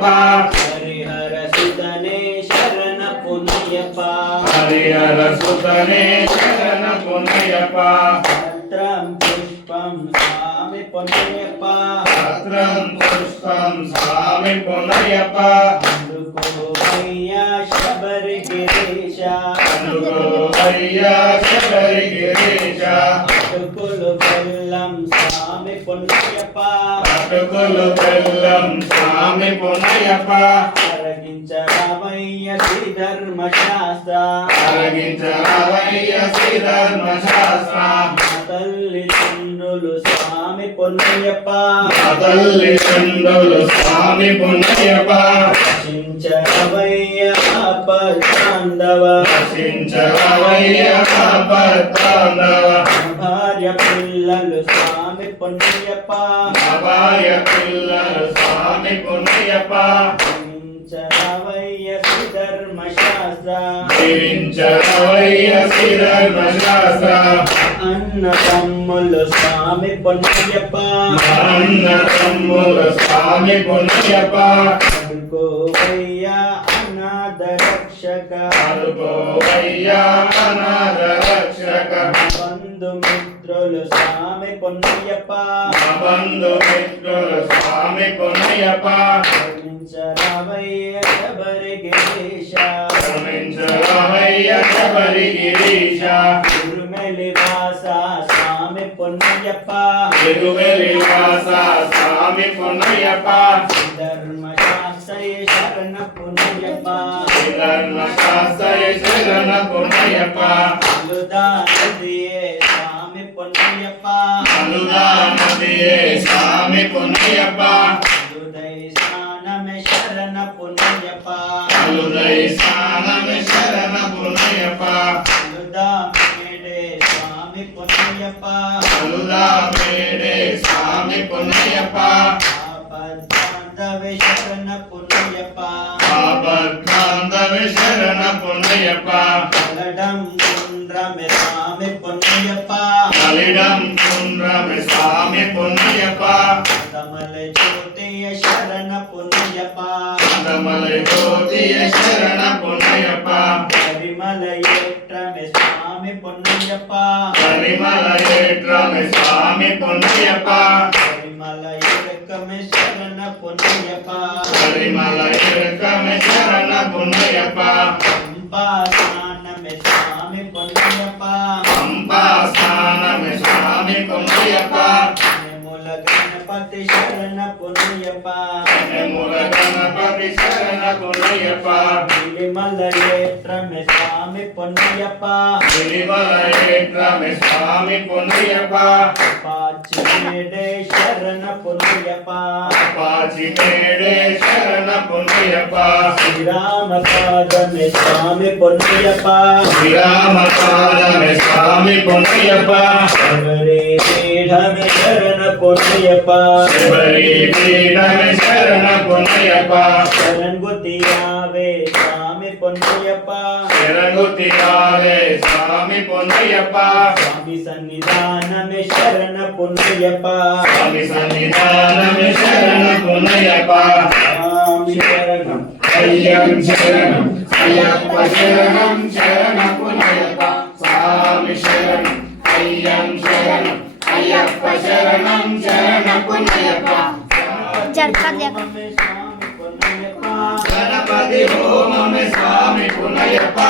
పునయ్యప్ప హరిహర సుతనే శరణ పునయ్యప్ప హరిహర సుతనే శరణ పునయ్యప్ప పత్రం పుష్పం స్వామి పునయ్యప్ప పత్రం పుష్పం స్వామి పునయ్యప్ప అందుకోవయ్యా శబరి గిరీశ అందుకోవయ్యా శబరి గిరీశ అటుకులు బెల్లం స్వామి పునయ్యప్ప అటుకులు బెల్లం స్వామి పునయ్యప్ప అరగించరామయ్య శ్రీ ధర్మశాస్త్ర అరగించరామయ్య శ్రీ ధర్మశాస్త్ర తల్లిదండ్రులు స్వామి పునయ్యప్ప తల్లిదండ్రులు స్వామి పునయ్యప్ప రక్షించరవయ్య ఆపద్బాంధవ రక్షించరామయ్య ఆపద్బాంధవ భార్య పిల్లలు స్వామి పునయ్యప్ప భార్య పిల్లలు స్వామి పునయ్యప్ప రక్షించరవయ్య శ్రీ ధర్మశాస్త్ర జీవించరవయ్య శ్రీ ధర్మశాస్త్ర అన్న తమ్ములు స్వామి పునయ్యప్ప అన్న తమ్ములు స్వామి పునయ్యప్ప అనుకోవయ్యా అనాథ రక్షక అనుకోవయ్యా అనాథ రక్షక బంధుమిత్రులు స్వామి పునయ్యప్ప బంధుమిత్రులు స్వామి పునయ్యప్ప కరుణించరామయ్య శబరి గిరీశ కరుణించరామయ్య శబరి గిరీశ తిరుమలి వాస స్వామి పునయ్యప్ప తిరుమలి వాస స్వామి పునయ్యప్ప ధర్మశాస్త్రయ శరణ పునయ్యప్ప ధర్మశాస్త్రయ శరణ పునయ్యప్ప అనుదానదియే స్వామి పునయ్యప్ప అనుదానదియే స్వామి పునయ్యప్ప హృదయ స్నానమే శరణ పునయ్యప్ప అలుదై స్నానమే శరణ పునయ్యప్ప అనుదామేడే స్వామి పునయ్యప్ప అలుదా మేడే స్వామి పునయ్యప్ప ఆపద్బాంధవే శరణ పునయ్యప్ప ఆపద్బాంధవే శరణ పునయ్యప్ప కలడం గుండ్రమే స్వామి పునయ్యప్ప కలిడం కుండ్రమే స్వామి పునయ్యప్ప కమల జ్యోతియ శరణ పునయ్యప్ప కమల జ్యోతియ శరణ పునయ్యప్ప పరిమళ ఏట్రమే స్వామి పునయ్యప్ప పరిమళ ఏట్రమే స్వామి పునయ్యప్ప పరిమళ ఏకమే శరణ పునయ్యప్ప పరిమళ ఏకమే శరణ పునయ్యప్ప పంపా స్నానమే స్వామి పునయ్యప్ప పంపా స్నానమే స్వామి పునయ్యప్ప నిర్మూల గణపతి శరణ పునయ్యప్ప మూల గణపతి శరణ పునయ్యప్ప గిరిమల ఏట్రమే స్వామి పునయ్యప్ప గిరిమల ఏట్రమే స్వామి పునయ్యప్ప పాచిమేడే శరణ పునయ్యప్ప పాచిమేడే శరణ పునయ్యప్ప శ్రీరామ పాదమే స్వామి పునయ్యప్ప శ్రీరామ పాదమే స్వామి పునయ్యప్ప శబరి పీఠమే శరణ పునయ్యప్ప శబరి పీఠమే శరణ పునయ్యప్ప శరణ్గుతియావే స్వామి పునయ్యప్ప శరణుతియాలే స్వామి పునయ్యప్ప స్వామి సన్నిధానమే శరణ పునయ్యప్ప స్వామి సన్నిధానమే శరణ పునయ్యప్ప స్వామి శరణం అయ్యం శరణం అయ్యప్ప శరణం శరణ పునయ్యప్ప స్వామి శరణం అయ్యం శరణం అయ్యప్ప శరణం శరణ పునయ్యప్ప స్వామి పునయ్యప్ప గణపతి హోమమే స్వామి పునయ్యప్ప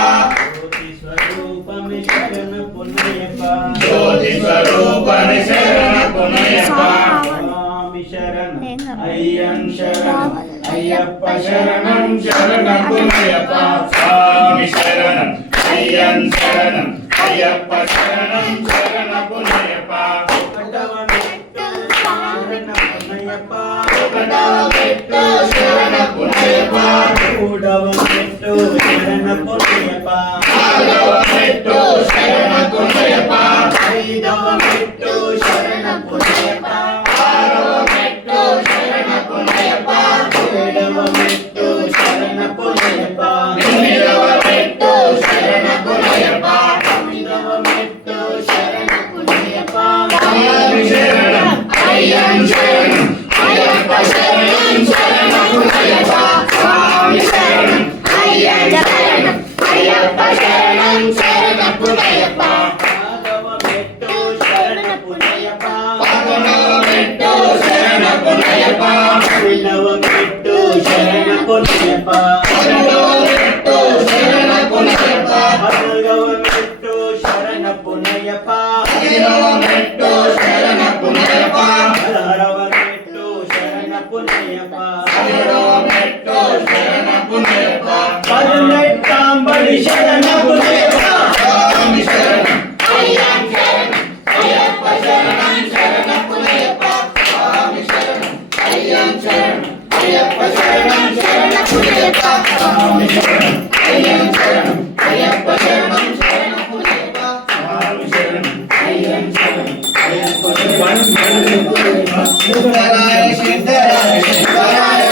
జ్యోతి స్వరూపమే శరణ పునయ్యప్ప జ్యోతి స్వరూపమే శరణ పునయ్యప్ప స్వామి శరణం అయ్యం శరణం అయ్యప్ప శరణం శరణ పునయ్యప్ప స్వామి శరణం అయ్యం శరణం అయ్యప్ప శరణం శరణ పునయ్యప్ప ఒకటవ మెట్టు శరణ పునయ్యప్ప ఒకటవ మెట్టు శరణ పునయ్యప్ప మూడవ మెట్టు శరణ పునయ్యప్ప నాలుగవ మెట్టు శరణ పునయ్యప్ప ఐదవ మెట్టు శరణ పునయ్యప్ప ఆరవ మెట్టు శరణ పునయ్యప్ప ఏడవ మెట్టు శరణ పునయ్యప్ప ఎనిమిదవ మెట్టు శరణ పునయ్యప్ప తొమ్మిదవ మెట్టు శరణ పునయ్యప్ప స్వామి శరణం అయ్యం శరణం అయ్యప్ప శరణం శరణ పునయప్ప పన్నెండవ మెట్టు శరణ పునయప్ప పద్నాలుగవ మెట్టు శరణ పునయప్ప పదిహేనవ మెట్టు శరణ పునయప్ప పదహారవ మెట్టు శరణ పునయప్ప 17వ మెట్టు శరణ పునయప్ప పదినెట్టాంబడి శరణ పునయప్ప స్వామి శరణం అయ్యప్ప శరణం అయ్యప్ప శరణం శరణ పునయప్ప స్వామి శరణం అయ్యప్ప శరణం అయ్యప్ప శరణం శరణ పునయప్ప స్వామి శరణం అయ్యప్ప శరణం అయ్యప్ప శరణం శరణ పునయప్ప స్వామి శరణం అయ్యప్ప శరణం అయ్యప్ప శరణం సిద్ధరాయ సిద్ధరాయ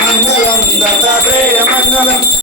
మంగళం దత్తాత్రేయ మంగళం